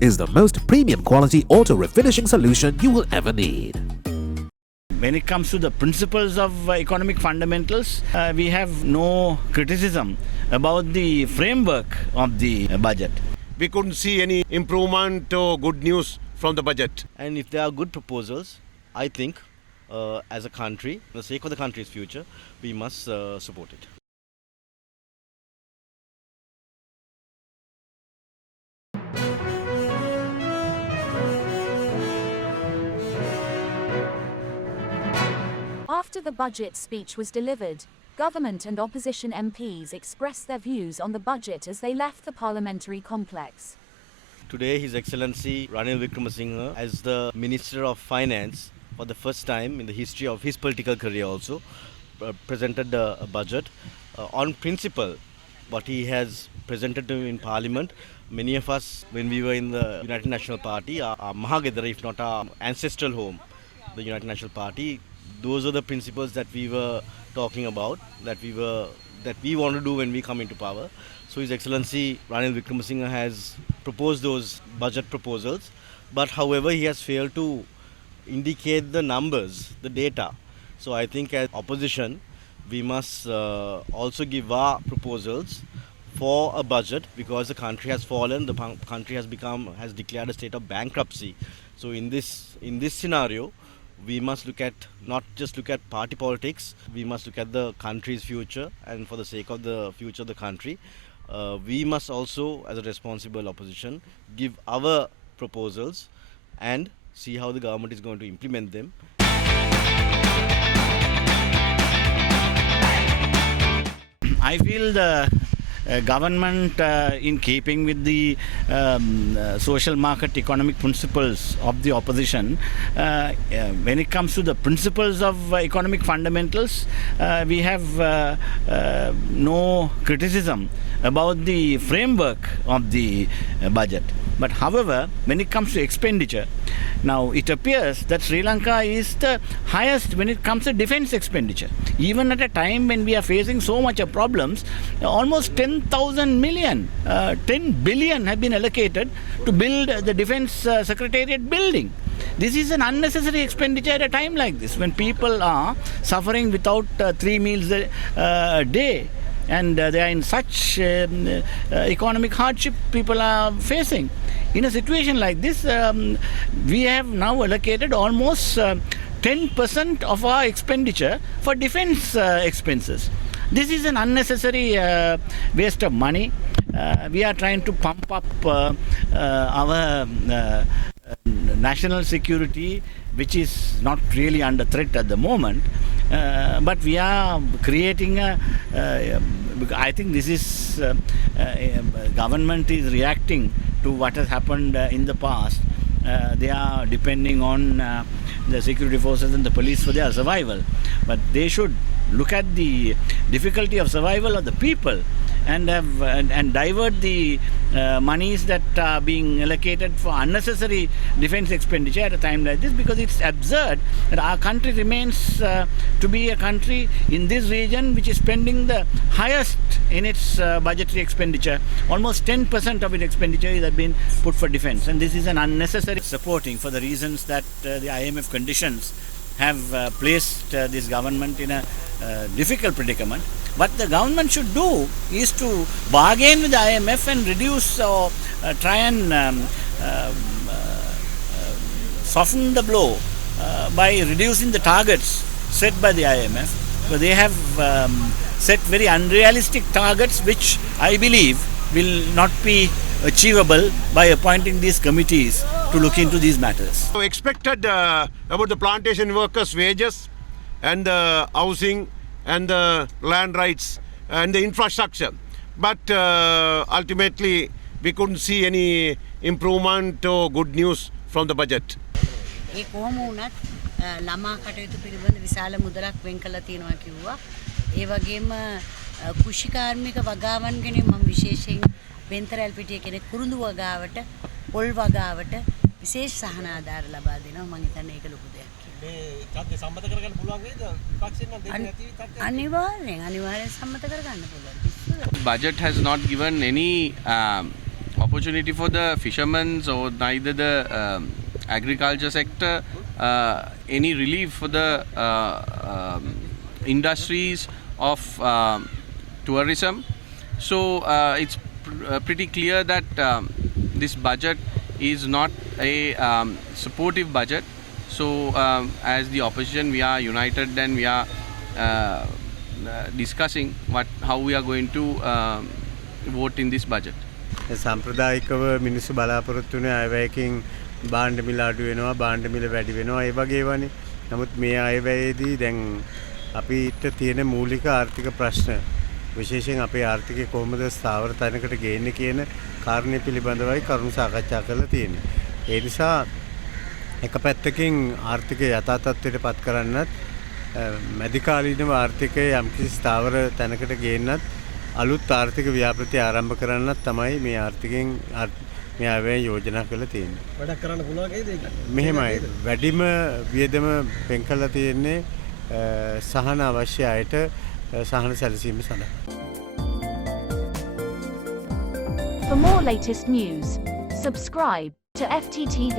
is the most premium quality auto refinishing solution you will ever need. When it comes to the principles of economic fundamentals, we have no criticism about the framework of the budget. We couldn't see any improvement or good news from the budget. And if there are good proposals, I think as a country, for the sake of the country's future, we must support it. After the budget speech was delivered, government and opposition MPs expressed their views on the budget as they left the Parliamentary Complex. Today, His Excellency Ranil Wickremesinghe, as the Minister of Finance, for the first time in the history of his political career also, presented a budget. On principle, what he has presented in Parliament, many of us, when we were in the United National Party, our Mahagedara, if not our ancestral home, the United National Party, those are the principles that we were talking about, that we want to do when we come into power. So His Excellency Ranil Wickremesinghe has proposed those budget proposals, but however he has failed to indicate the numbers, the data. So I think as opposition, we must also give our proposals for a budget, because the country has fallen, the country has declared a state of bankruptcy. So in this scenario, we must not just look at party politics, we must look at the country's future, and for the sake of the future of the country, we must also, as a responsible opposition, give our proposals and see how the government is going to implement them. I feel the government, in keeping with the social market economic principles of the opposition, when it comes to the principles of economic fundamentals, we have no criticism about the framework of the budget. But however, when it comes to expenditure, now it appears that Sri Lanka is the highest when it comes to defense expenditure. Even at a time when we are facing so much of problems, almost 10 billion have been allocated to build the defense secretariat building. This is an unnecessary expenditure at a time like this, when people are suffering without 3 meals a day, and they are in such economic hardship people are facing. In a situation like this, we have now allocated almost 10% of our expenditure for defense expenses. This is an unnecessary waste of money. We are trying to pump up our national security, which is not really under threat at the moment. But we are creating I think this is government is reacting to what has happened in the past. They are depending on the security forces and the police for their survival, but they should look at the difficulty of survival of the people and divert the monies that are being allocated for unnecessary defense expenditure at a time like this, because it's absurd that our country remains to be a country in this region which is spending the highest in its budgetary expenditure. Almost 10% of its expenditure has been put for defense, and this is an unnecessary supporting for the reasons that the IMF conditions have placed this government in a difficult predicament. What the government should do is to bargain with the IMF and reduce or try and soften the blow by reducing the targets set by the IMF. So they have set very unrealistic targets, which I believe will not be achievable by appointing these committees to look into these matters. So expected about the plantation workers' wages and the housing and the land rights and the infrastructure. But ultimately, we couldn't see any improvement or good news from the budget. ඒ කොහොම වුණත් ළමා කටයුතු පිළිබඳ විශාල මුදලක් වෙන් කළා තියෙනවා කිව්වා. ඒ වගේම කුෂිකාර්මික වගාවන් ගැන මම විශේෂයෙන් වෙන්තරල් පිටිය කෙනෙක් කුරුඳු වගාවට පොල් වගාවට විශේෂ සහන ආධාර ලබා දෙනවා. මම හිතන්නේ ඒක ලොකු දෙයක්. මේ තත්ත්වය සම්මත කරගන්න පුළුවන් වේද? විපක්ෂයෙන් නම් දෙන්නේ නැති තත්ත්වයක්. අනිවාර්යෙන් සම්මත කරගන්න පුළුවන්. Budget has not given any opportunity for the fishermen or neither the agriculture sector, any relief for the industries of tourism. So it's pretty clear that this budget is not a supportive budget. So as the opposition, we are united and we are discussing how we are going to vote in this budget. සම්ප්‍රදායිකව මිනිස්සු බලාපොරොත්තු වෙන අයවැයකින් භාණ්ඩ මිල අඩු වෙනවා, භාණ්ඩ මිල වැඩි වෙනවා, ඒ වගේ වනේ. නමුත් මේ අයවැයේදී දැන් අපිට තියෙන මූලික ආර්ථික ප්‍රශ්න විශේෂයෙන් අපේ ආර්ථිකය කොහොමද ස්ථාවර තැනකට ගේන්නේ කියන කාරණේ පිළිබඳවයි කරුණු සාකච්ඡා කරලා තියෙන්නේ. ඒ නිසා එක පැත්තකින් ආර්ථිකය යථා තත්ත්වයට පත් කරන්නත් මැදිකාලීනව ආර්ථිකය යම්කිසි ස්ථාවර තැනකට ගේන්නත් අලුත් ආර්ථික ව්‍යාපෘති ආරම්භ කරන්නත් තමයි මේ ආර්ථිකයෙන් මේ අයවැය යෝජනා කරලා තියෙන්නේ. වැඩක් කරන්න පුළුවන් නේද ඒක? මෙහෙමයි වැඩිම වියදම වෙන් කරලා තියෙන්නේ සහන අවශ්‍ය අයට සහන සැලසීම සඳහා. For more latest news, subscribe to FTTV.